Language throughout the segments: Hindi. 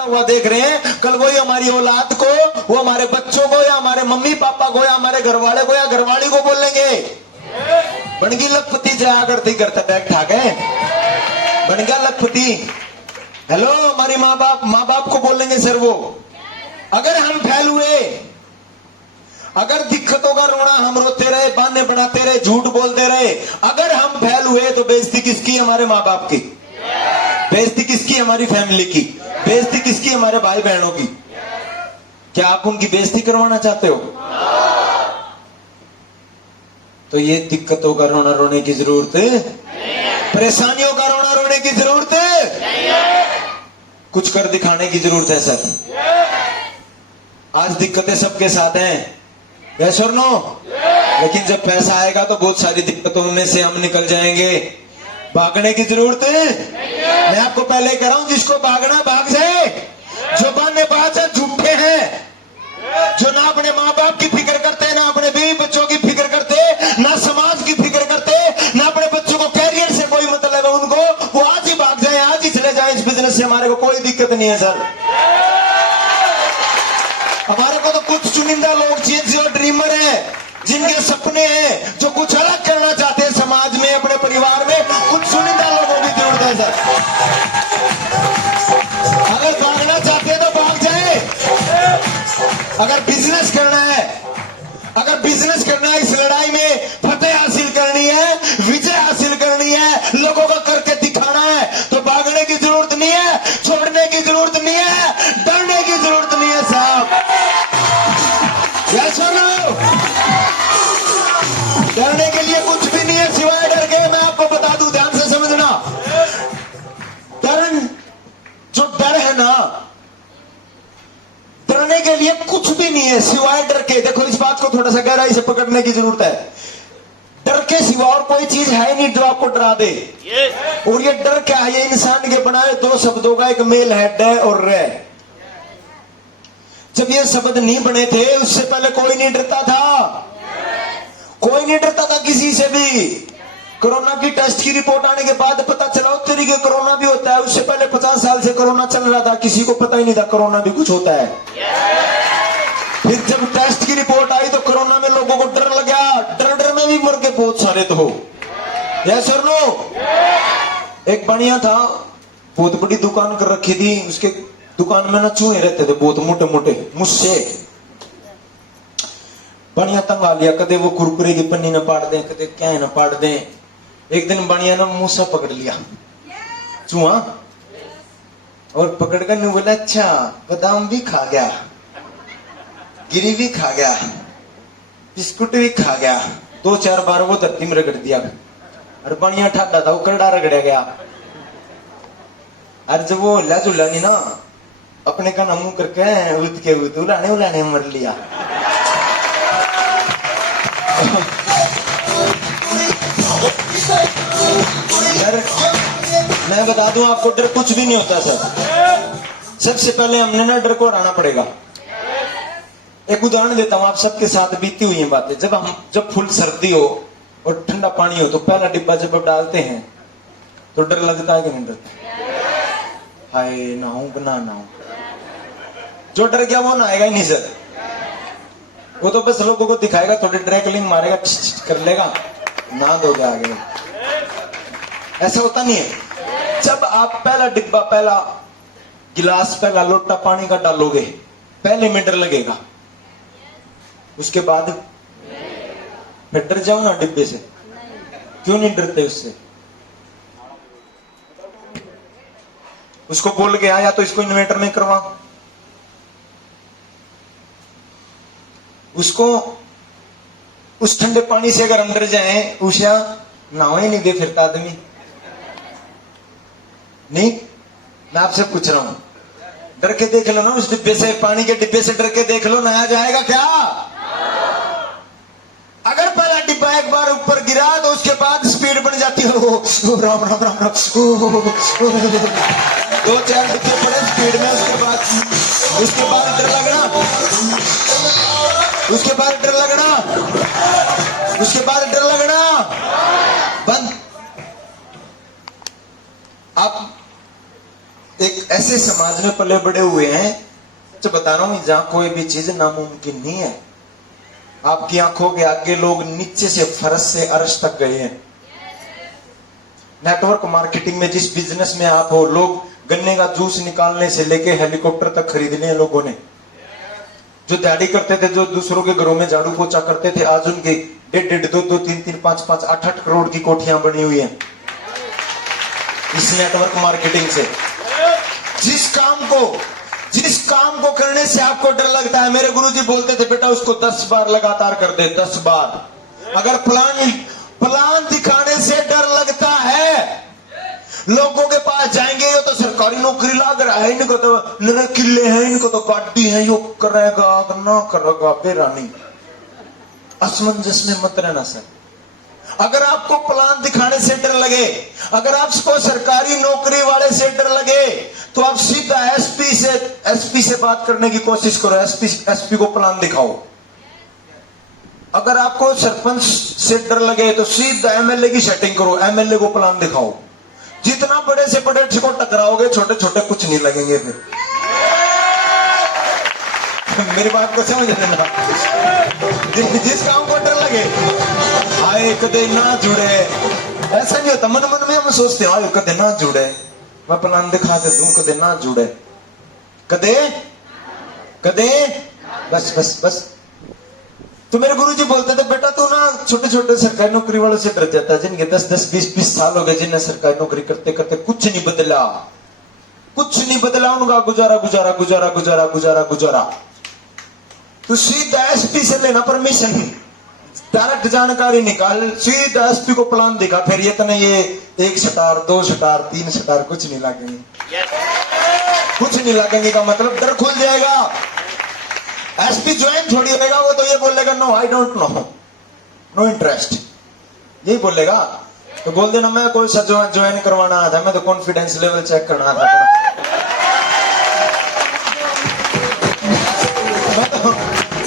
हुआ देख रहे हैं, कल वही हमारी औलाद को, वो हमारे बच्चों को, या हमारे मम्मी पापा को, या हमारे घरवाले को, या घरवाली को बोलेंगे बनगी लखपति जया करती करता बैग ठाक है, बन गया लखपति। हेलो, हमारी माँ बाप को बोलेंगे सर वो। अगर हम फैल हुए, अगर दिक्कतों का रोना हम रोते रहे, बहाने बनाते रहे, झूठ बोलते रहे, अगर हम फैल हुए तो बेइज्जती किसकी? हमारे माँ बाप की। बेइज्जती किसकी? हमारी फैमिली की। बेइज्जती किसकी? हमारे भाई बहनों की। क्या आप उनकी बेइज्जती करवाना चाहते हो? तो ये दिक्कतों का रोना रोने की जरूरत, परेशानियों का रोना रोने की जरूरत, कुछ कर दिखाने की जरूरत है सर। आज दिक्कतें सबके साथ हैं, यस और नो? लेकिन जब पैसा आएगा तो बहुत सारी दिक्कतों में से हम निकल जाएंगे। भागने की जरूरत है। मैं आपको पहले कह रहा हूं, जिसको भागना भाग जाए। जो बहानेबाज है, झूठे हैं, जो ना अपने माँ बाप की फिक्र करते, ना अपने बीवी बच्चों की फिक्र करते, ना समाज की फिक्र करते, ना अपने बच्चों को कैरियर से कोई मतलब है उनको, वो आज ही भाग जाए, आज ही चले जाए इस बिजनेस से, हमारे को कोई दिक्कत नहीं है सर। हमारे को तो कुछ चुनिंदा लोग चाहिए जो ड्रीमर है, जिनके सपने हैं, जो कुछ अलग करना चाहते हैं समाज में, अपने परिवार में, कुछ चुनिंदा लोगों की जरूरत है सर। अगर भागना चाहते हैं तो भाग जाए। अगर बिजनेस करना है, अगर बिजनेस करना है, इस लड़ाई में फतेह हासिल करनी है, विजय हासिल करनी है, लोगों का करके दिखाना है, तो भागने की जरूरत नहीं है, छोड़ने की जरूरत नहीं है, डरने की जरूरत नहीं है साहब। यस और नो? डरने के लिए कुछ भी नहीं है सिवाय डर के। मैं आपको बता दूं, ध्यान से समझना, जो डर है ना, डरने के लिए कुछ भी नहीं है सिवाय डर के। देखो, इस बात को थोड़ा सा गहराई से पकड़ने की जरूरत है। डर के सिवा और कोई चीज है नहीं जो आपको डरा दे। और ये डर क्या है? ये इंसान के बनाए दो शब्दों का एक मेल है, ड और रे। जब ये शब्द नहीं बने थे, उससे पहले कोई नहीं डरता था, कोई नहीं डरता था किसी से भी। कोरोना की टेस्ट की रिपोर्ट आने के बाद पता चला उत्तरी के कोरोना भी होता है। उससे पहले 50 साल से कोरोना चल रहा था, किसी को पता ही नहीं था कोरोना भी कुछ होता है। फिर जब टेस्ट की रिपोर्ट आई तो कोरोना में लोगों को डर लगा, डर में भी मर के बहुत सारे तो हो। यस और नो? एक बढ़िया था, बहुत बड़ी दुकान कर रखी थी, उसके दुकान में ना चूहे रहते थे बहुत मोटे मोटे, मुझसे बढ़िया तंगा लिया। कदे वो कुरकुरे की पन्नी न पाड़ दें, कदे क्या न पाड़ दें। एक दिन बढ़िया ना मूसा पकड़ लिया चूहा, और पकड़ कर नहीं बोला, अच्छा बादाम भी खा गया, गिरी भी खा गया, बिस्कुट भी खा गया। 2-4 बार वो धरती में रगड़ दिया, और बढ़िया ठाडा था, वो करड़ा रगड़ा गया। और जब वो हिला झुला नहीं ना, अपने का मुंह करके उलाने मर लिया। डर, मैं बता दूं आपको, डर कुछ भी नहीं होता सर। सबसे पहले हमने ना डर को हराना पड़ेगा। एक उदाहरण देता हूं, आप सबके साथ बीती हुई है बातें। जब फुल सर्दी हो और ठंडा पानी हो, तो पहला डिब्बा जब आप डालते हैं तो डर लगता है कि नहीं डरता? हाय नहाऊं कि ना नहाऊं। जो डर गया वो नहाएगा ही नहीं सर, वो तो बस लोगों को दिखाएगा, थोड़ी ड्रैकलिंग मारेगा, कर लेगा, ना दो आगे। ऐसा होता नहीं है। जब आप पहला डिब्बा, पहला गिलास, पहला लोटा पानी का डालोगे, पहले में डर लगेगा, उसके बाद फिर डर जाओ ना डिब्बे से। क्यों नहीं डरते उससे? उसको बोल के आया तो इसको इन्वर्टर में करवा, उसको उस ठंडे पानी से अगर हम डर जाए, उषा नहाओ ही नहीं दे फिरता आदमी नहीं। मैं आपसे पूछ रहा हूं, डर के देख लो ना उस डिब्बे से, पानी के डिब्बे से डर के देख लो, नहाया जाएगा क्या? अगर पहला डिब्बा एक बार ऊपर गिरा तो उसके बाद स्पीड बन जाती है, राम राम राम राम, 2-4 डिब्बे पड़े स्पीड में, उसके बाद डर लगना, उसके बाद डर लगना, उसके बाद डर लगना बंद। आप एक ऐसे समाज में पले बड़े हुए हैं, तो बता रहा हूं, जहां कोई भी चीज नामुमकिन नहीं है। आपकी आंखों के आगे लोग नीचे से फर्श से अर्श तक गए हैं। नेटवर्क मार्केटिंग में, जिस बिजनेस में आप हो, लोग गन्ने का जूस निकालने से लेके हेलीकॉप्टर तक खरीद लिए लोगों ने। जो दिहाड़ी करते थे, जो दूसरों के घरों में झाड़ू पोछा करते थे, आज उनके 1.5, 2, 3, 5, 8 करोड़ की कोठियां बनी हुई हैं इस नेटवर्क मार्केटिंग से। जिस काम को करने से आपको डर लगता है, मेरे गुरुजी बोलते थे, बेटा उसको 10 बार लगातार कर दे, 10 बार। अगर प्लान दिखाने से डर लगता है, लोगों के पास जाएंगे, ये तो सरकारी नौकरी लग रहा है, इनको तो नरे किले हैं, इनको तो गाड़ी है, यो करेगा ना करेगा, बेरानी। असमंजस में मत रहना सर। अगर आपको प्लान दिखाने से डर लगे, अगर आपको सरकारी नौकरी वाले से डर लगे, तो आप सीधा एसपी से बात करने की कोशिश करो। एसपी को प्लान दिखाओ। अगर आपको सरपंच से डर लगे, तो सीधा एमएलए की सेटिंग करो, एमएलए को प्लान दिखाओ। जितना बड़े से बड़े को टकराओगे, छोटे छोटे कुछ नहीं लगेंगे फिर। मेरी बात को समझ लेना। जिस काम को डर लगे, आए कदे ना जुड़े, ऐसा नहीं होता। मन मन में हम सोचते हैं, आए कदे ना जुड़े, मैं प्लान दिखा दे दूं, कदे ना जुड़े, कदे बस बस बस। तो मेरे गुरुजी बोलते थे, बेटा तू ना छोटे छोटे सरकारी नौकरी वालों से डर जाता है, जिनके 10-10, 20-20 साल हो गए, जिन्हें सरकारी नौकरी करते करते कुछ नहीं बदला, उनका गुजारा। तो सीधा एसपी से लेना परमिशन, डायरेक्ट जानकारी निकाल, सीधा एसपी को प्लान दिखा, फिर ये तो नहीं, ये 1 स्टार 2 स्टार 3 स्टार कुछ नहीं लगेंगे का मतलब डर खुल जाएगा। एसपी ज्वाइन थोड़ी होगा, वो तो ये बोलेगा, no I don't know, no interest, यही बोलेगा। तो बोल देना, मैं कोई सा ज्वाइन करवाना था, मैं तो कॉन्फिडेंस लेवल चेक करना था।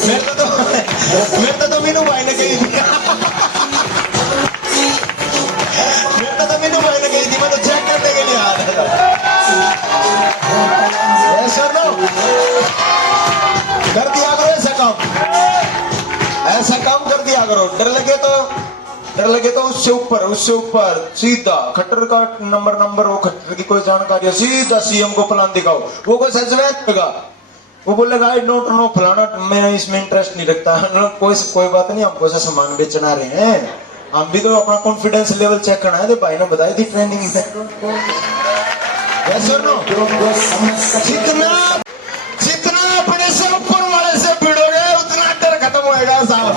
मेरे तो मीनू भाई ने कही थी, मैं तो चेक करने के लिए आ रहा था। कर दिया करो ऐसा काम कर दिया करो। डर लगे तो उससे ऊपर सीधा खट्टर का नंबर, वो खट्टर की कोई जानकारी है, सीधा सीएम को प्लान दिखाओ। वो कोई सच होगा, वो बोलेगा आई डोंट नो फलाना, मैं इसमें इंटरेस्ट नहीं रखता। कोई बात नहीं, हमको से सामान बेचना रहे हैं, हम भी तो अपना कॉन्फिडेंस लेवल चेक करना है। तो भाई ने बताई थी ट्रेनिंग में, जितना अपने से ऊपर वाले से भिड़ोगे, उतना डर खत्म होएगा साहब।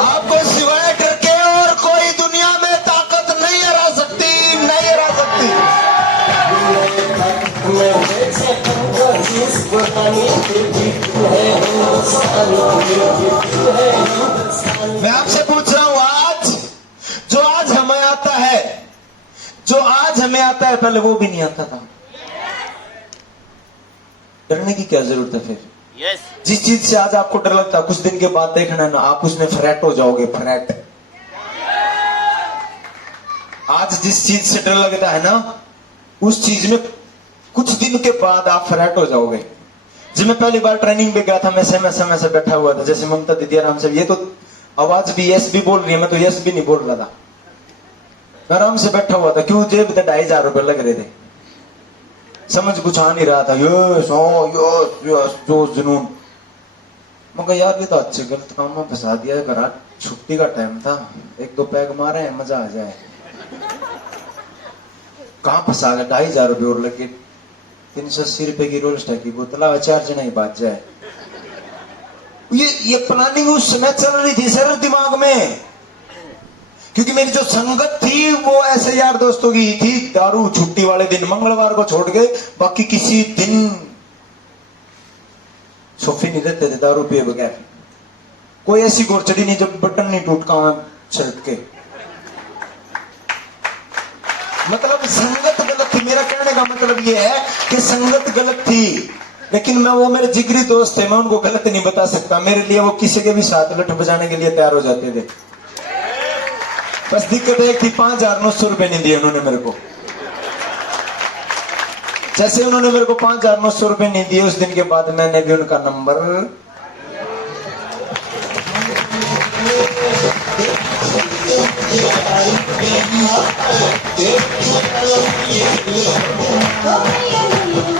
आपको सिवाय डर के और कोई दुनिया में ताकत नहीं हरा सकती। मैं आपसे पूछ रहा हूं, जो आज हमें आता है, पहले वो भी नहीं आता था। डरने की क्या जरूरत है फिर? जिस चीज से आज आपको डर लगता है, कुछ दिन के बाद देखना ना, आप उसमें फ्रैट हो जाओगे, फ्रैट। आज जिस चीज से डर लगता है ना, उस चीज में कुछ दिन के बाद आप फ्रैट हो जाओगे। जब मैं पहली बार ट्रेनिंग पे गया था, मैं समय बैठा हुआ था, जैसे ममता दीदी आराम से, ये तो आवाज भी यस भी बोल रही है, मैं तो यस भी नहीं बोल रहा था, मैं आराम से बैठा हुआ था। क्यों? जेब में 2,500 रुपए लग रहे थे, समझ कुछ आ नहीं रहा था। जो जुनून, मैं कहा यार ये तो अच्छे गलत काम में फंसा दिया है, घर छुट्टी का टाइम था, 1-2 पैग मारे हैं, मजा आ जाए। कहां फंसा गया? 2,500 रुपए और लगे, 380 रुपए की रोल स्टैक की बोतल, 4 जना ही बात जाए। ये प्लानिंग उस समय चल रही थी सर दिमाग में, क्योंकि मेरी जो संगत थी वो ऐसे यार दोस्तों की थी। दारू छुट्टी वाले दिन, मंगलवार को छोड़ के बाकी किसी दिन सोफे नहीं रहते थे दारू पिए बगैर। कोई ऐसी गोरचड़ी नहीं जब बटन नहीं टूटका शर्ट के। मतलब संगत गलत थी। मेरा कहने का मतलब ये है कि संगत गलत थी, लेकिन मैं, वो मेरे जिगरी दोस्त थे, मैं उनको गलत नहीं बता सकता। मेरे लिए वो किसी के भी साथ लठ बजाने के लिए तैयार हो जाते थे। बस दिक्कत एक थी, 5,900 रुपए नहीं दिए उन्होंने मेरे को। जैसे उन्होंने मेरे को 5,900 रुपए नहीं दिए, उस दिन के बाद मैंने भी उनका नंबर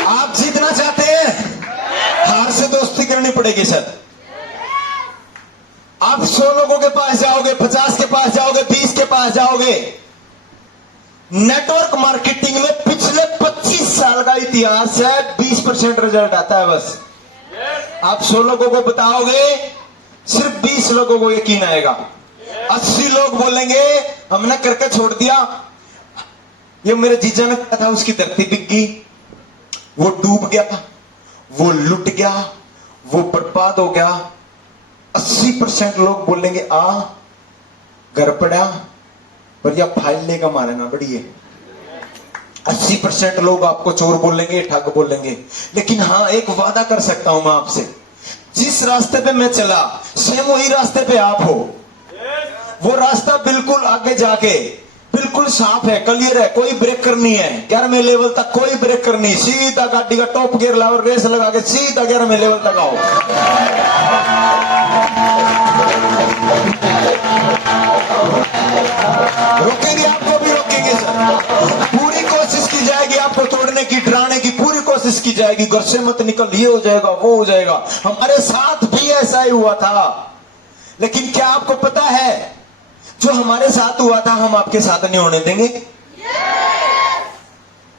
आप जीतना चाहते हैं, हार से दोस्ती करनी पड़ेगी सर। आप 100 लोगों के पास जाओगे, 50 के पास जाओगे, 20 के पास जाओगे। नेटवर्क मार्केटिंग में पिछले 25 साल का इतिहास है, 20% रिजल्ट आता है बस। आप 100 लोगों को बताओगे, सिर्फ 20 लोगों को यकीन आएगा। 80 लोग बोलेंगे हमने करके छोड़ दिया, ये मेरे जीजा ने कहा था, उसकी धरती बिक गई, वो डूब गया, वो लुट गया, वो बर्बाद हो गया। 80% लोग बोलेंगे आ घर पड़ा पर या फाइल लेकर मारे ना बढ़िए। 80% लोग आपको चोर बोलेंगे, ठग बोलेंगे। लेकिन हाँ, एक वादा कर सकता हूं मैं आपसे, जिस रास्ते पे मैं चला सेम वही रास्ते पे आप हो। वो रास्ता बिल्कुल आगे जाके बिल्कुल साफ है, क्लियर है, कोई ब्रेकर नहीं है। 11वें लेवल तक कोई ब्रेकर नहीं, सीधा गाड़ी का टॉप गियर लाओ, रेस लगा के सीधा 11वें लेवल तक आओ। रोकेंगे, आपको भी रोकेंगे सर। पूरी कोशिश की जाएगी आपको तोड़ने की, डराने की पूरी कोशिश की जाएगी। घर से मत निकल, ये हो जाएगा, वो हो जाएगा। हमारे साथ भी ऐसा ही हुआ था। लेकिन क्या आपको पता है, जो हमारे साथ हुआ था हम आपके साथ नहीं होने देंगे।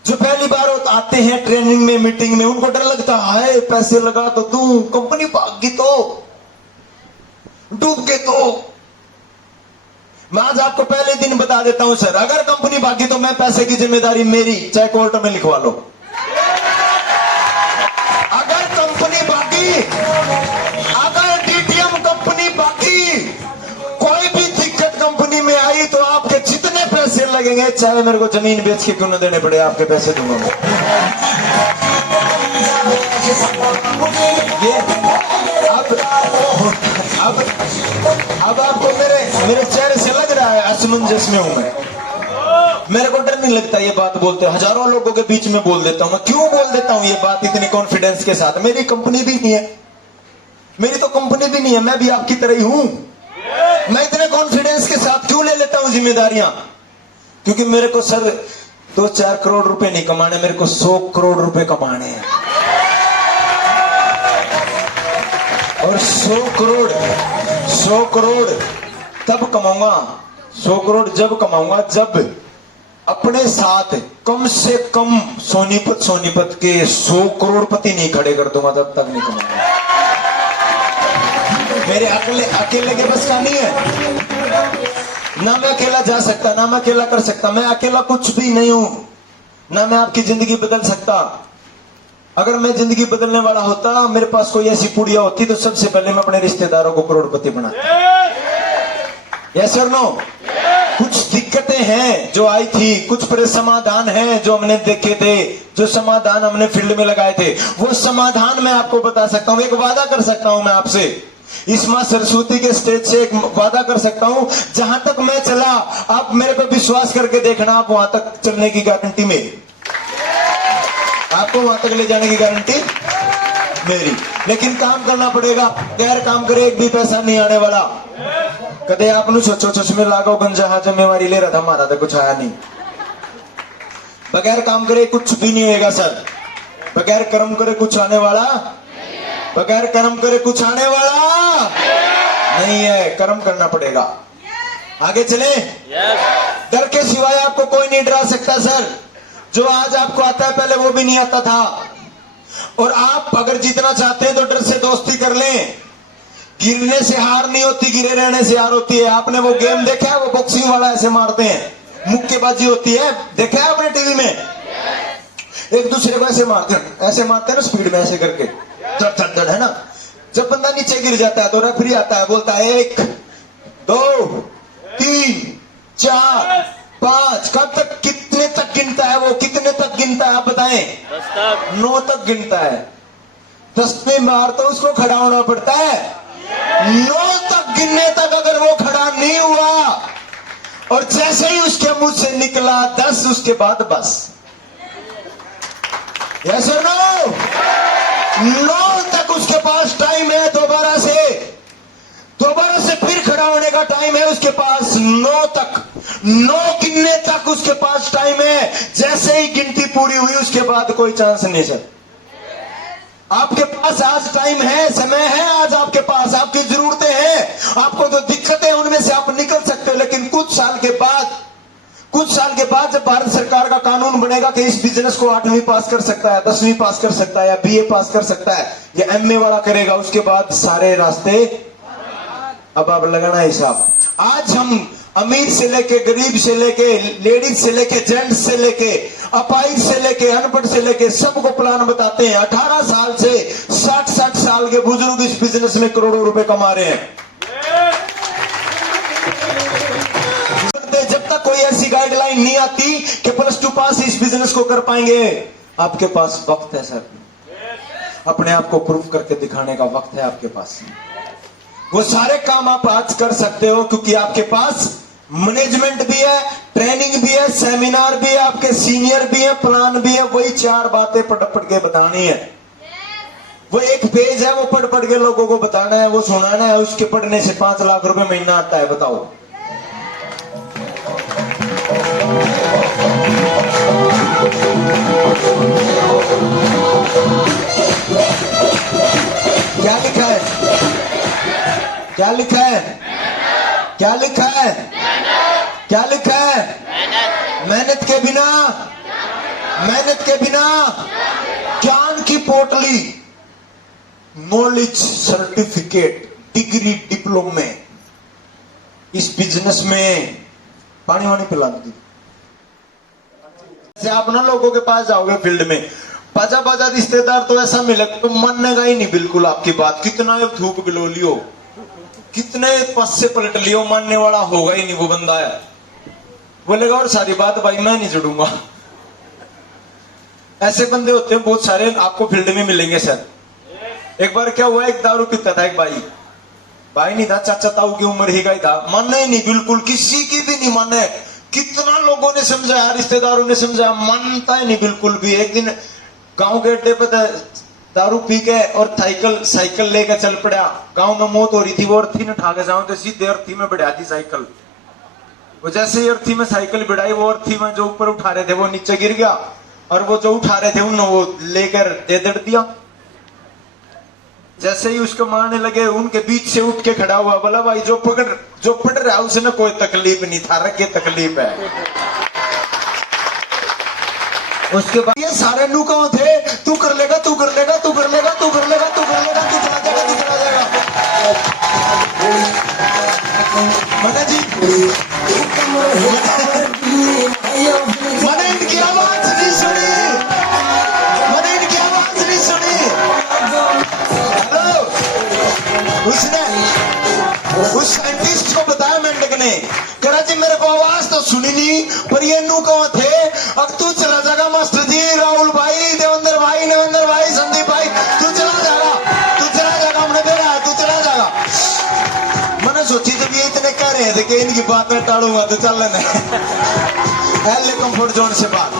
जो पहली बार आते हैं ट्रेनिंग में, मीटिंग में, उनको डर लगता है पैसे लगा तो दूं, कंपनी भागी तो, डूब के तो। मैं आज आपको पहले दिन बता देता हूं सर, अगर कंपनी भागी तो मैं पैसे की जिम्मेदारी मेरी, चाहे कोर्ट में लिखवा लो। अगर कंपनी भागी, अगर डीटीएम कंपनी भागी, कोई भी दिक्कत कंपनी में आई तो आपके जितने पैसे लगेंगे, चाहे मेरे को जमीन बेच के क्यों न देने पड़े, आपके पैसे दूंगा मैं। ये अब आपको मेरे चेहरे से लग रहा है असमंजस में हूं मैं। मेरे को डर नहीं लगता ये बात बोलते, हजारों लोगों के बीच में बोल देता हूं मैं। क्यों बोल देता हूं ये बात इतनी कॉन्फिडेंस के साथ? मेरी कंपनी भी नहीं है, मेरी तो कंपनी भी नहीं है, मैं भी आपकी तरह ही हूं। मैं इतने कॉन्फिडेंस के साथ क्यों ले लेता हूं जिम्मेदारियां? क्योंकि मेरे को सर 2-4 करोड़ रुपए नहीं कमाने, मेरे को 100 करोड़ रुपए कमाने हैं। और 100 करोड़ तब कमाऊंगा, 100 करोड़ जब कमाऊंगा जब अपने साथ कम से कम सोनीपत के 100 करोड़पति नहीं खड़े कर दूंगा, तब तक नहीं कमाऊंगा। मेरे अकेले के बस का नहीं है। ना मैं अकेला जा सकता, ना मैं अकेला कर सकता, मैं अकेला कुछ भी नहीं हूं। ना मैं आपकी जिंदगी बदल सकता। अगर मैं जिंदगी बदलने वाला होता, मेरे पास कोई ऐसी पुड़िया होती, तो सबसे पहले मैं अपने रिश्तेदारों को करोड़पति बनाता। यस और नो? कुछ दिक्कतें हैं जो आई थी, कुछ समाधान हैं जो हमने देखे थे, जो समाधान हमने फील्ड में लगाए थे, वो समाधान मैं आपको बता सकता हूं। एक वादा कर सकता हूं मैं आपसे, इस मां सरस्वती के स्टेज से एक वादा कर सकता हूं, जहां तक मैं चला आप मेरे पे विश्वास करके देखना, आप वहां तक चलने की गारंटी मेरी, आपको वहां तक ले जाने की गारंटी मेरी। लेकिन काम करना पड़ेगा, गैर काम करे एक भी पैसा नहीं आने वाला। कदे आप सोचो चश्मे लागो गंजा जिम्मेवारी ले रहा था, हमारा तो कुछ आया नहीं। बगैर काम करे कुछ भी नहीं होगा सर। बगैर कर्म करे कुछ आने वाला, बगैर कर्म करे कुछ आने वाला नहीं है। कर्म करना पड़ेगा। आगे चले। डर के सिवाय आपको कोई नहीं डरा सकता सर। जो आज आपको आता है पहले वो भी नहीं आता था। और आप अगर जीतना चाहते हैं तो डर से दोस्ती कर लें। गिरने से हार नहीं होती, गिरे रहने से हार होती है। आपने वो गेम देखा है, वो बॉक्सिंग वाला ऐसे मारते हैं, मुक्केबाजी होती है, देखा है आपने टीवी में? एक दूसरे को ऐसे मारते हैं ना स्पीड में, ऐसे करके धड़ है ना। जब बंदा नीचे गिर जाता है तो रेफरी आता है, बोलता है 1 2 3 4 5। कब तक, कितने तक गिनता है वो? कितने तक गिनता है आप बताएं? 9 तक गिनता है। 10वीं बार तो उसको खड़ा होना पड़ता है। 9 तक गिनने तक अगर वो खड़ा नहीं हुआ और जैसे ही उसके मुंह से निकला 10, उसके बाद बस। यस और नो? 9 तक उसके पास टाइम है, दोबारा से फिर खड़ा होने का टाइम है उसके पास। 9 तक, 9 गिनने तक उसके पास टाइम है। जैसे ही गिनती पूरी हुई उसके बाद कोई चांस नहीं सर। आपके पास आज टाइम है, समय है आज आपके पास। आपकी जरूरतें हैं, आपको जो दिक्कतें उनमें से आप निकल सकते हो। लेकिन कुछ साल के बाद जब भारत सरकार का कानून बनेगा कि इस बिजनेस को 8वीं पास कर सकता है, 10वीं पास कर सकता है या बीए पास कर सकता है या एमए वाला करेगा, उसके बाद सारे रास्ते अब आप लगाना हिसाब। आज हम अमीर से लेके, गरीब से लेके, लेडीज से लेके, जेंट्स से लेके, अपाहिज से लेके, अनपढ़ से लेके सबको प्लान बताते हैं। 18 साल से 60 साल के बुजुर्ग इस बिजनेस में करोड़ों रुपए कमा रहे हैं। जब तक कोई ऐसी गाइडलाइन नहीं आती कि +2 पास इस बिजनेस को कर पाएंगे, आपके पास वक्त है सर। अपने आप को प्रूफ करके दिखाने का वक्त है आपके पास। वो सारे काम आप आज कर सकते हो क्योंकि आपके पास मैनेजमेंट भी है, ट्रेनिंग भी है, सेमिनार भी है, आपके सीनियर भी है, प्लान भी है। वही 4 बातें पढ़ के बतानी है। वो एक पेज है, वो पढ़ के लोगों को बताना है, वो सुनाना है। उसके पढ़ने से 5 लाख रुपए महीना आता है, बताओ। क्या लिखा है? क्या लिखा है? क्या लिखा है? क्या लिखा है? मेहनत के बिना ज्ञान की पोटली, नॉलेज सर्टिफिकेट, डिग्री, डिप्लोमे इस बिजनेस में पानी वानी पिला दी। आप ना लोगों के पास जाओगे फील्ड में, बाजा रिश्तेदार तो ऐसा मिले तो मानेगा ही नहीं बिल्कुल आपकी बात। कितना थूक बिलो लियो, कितने पास से पलट लियो, मानने वाला होगा ही नहीं वो बंदा है। बोलेगा और सारी बात भाई मैं नहीं जुड़ूंगा। ऐसे बंदे होते हैं बहुत सारे, आपको फील्ड में मिलेंगे सर। एक बार क्या हुआ, एक दारू पीता था एक भाई नहीं था, चाचा ताऊ की उम्र ही का ही था। माने ही नहीं बिल्कुल, किसी की भी नहीं माने। कितना लोगों ने समझाया, रिश्तेदारों ने समझाया, मानता ही नहीं बिल्कुल भी। एक दिन गांव के अड्डे पर दारू पी के और साइकिल लेकर चल पड़ा। गांव में मौत हो रही थी, वो अर्थी ने उठा के जाऊं तो सीधे अर्थी में बढ़ा दी साइकिल। वो जैसे ही अर्थी में साइकिल बढ़ाई, वो अर्थी में जो ऊपर उठा रहे थे वो नीचे गिर गया और वो जो उठा रहे थे उन्होंने वो लेकर दे दिया। जैसे ही उसको मारने लगे, उनके बीच से उठ के खड़ा हुआ, बोला भाई जो पढ़ रहा है उसे ना कोई तकलीफ नहीं था, रखे तकलीफ है। उसके बाद ये सारे नू कौन थे, तू कर लेगा, तू कर लेगा, तू कर लेगा, तू कर लेगा, तू कर लेगा, तू चला जाएगा, तू चला जाएगा। मना जी, मैंने इनकी आवाज नहीं सुनी, मैंने इनकी आवाज नहीं सुनी। हेलो, उसने उस साइंटिस्ट को बताया मेंढक ने, करा जी मेरे को आवाज तो सुनी नहीं, पर ये नू कौन थे। अब तू चला जाएगा मास्टर जी, राहुल भाई, देवेंद्र भाई, नवेंद्र भाई, संदीप भाई, तू चला जाएगा, हमने दे रहा है, तू चला जाएगा। मैंने सोची जब ये इतने कह रहे थे कि इनकी बात में टाड़ूंगा तो चल लेना है कंफर्ट जोन से बात।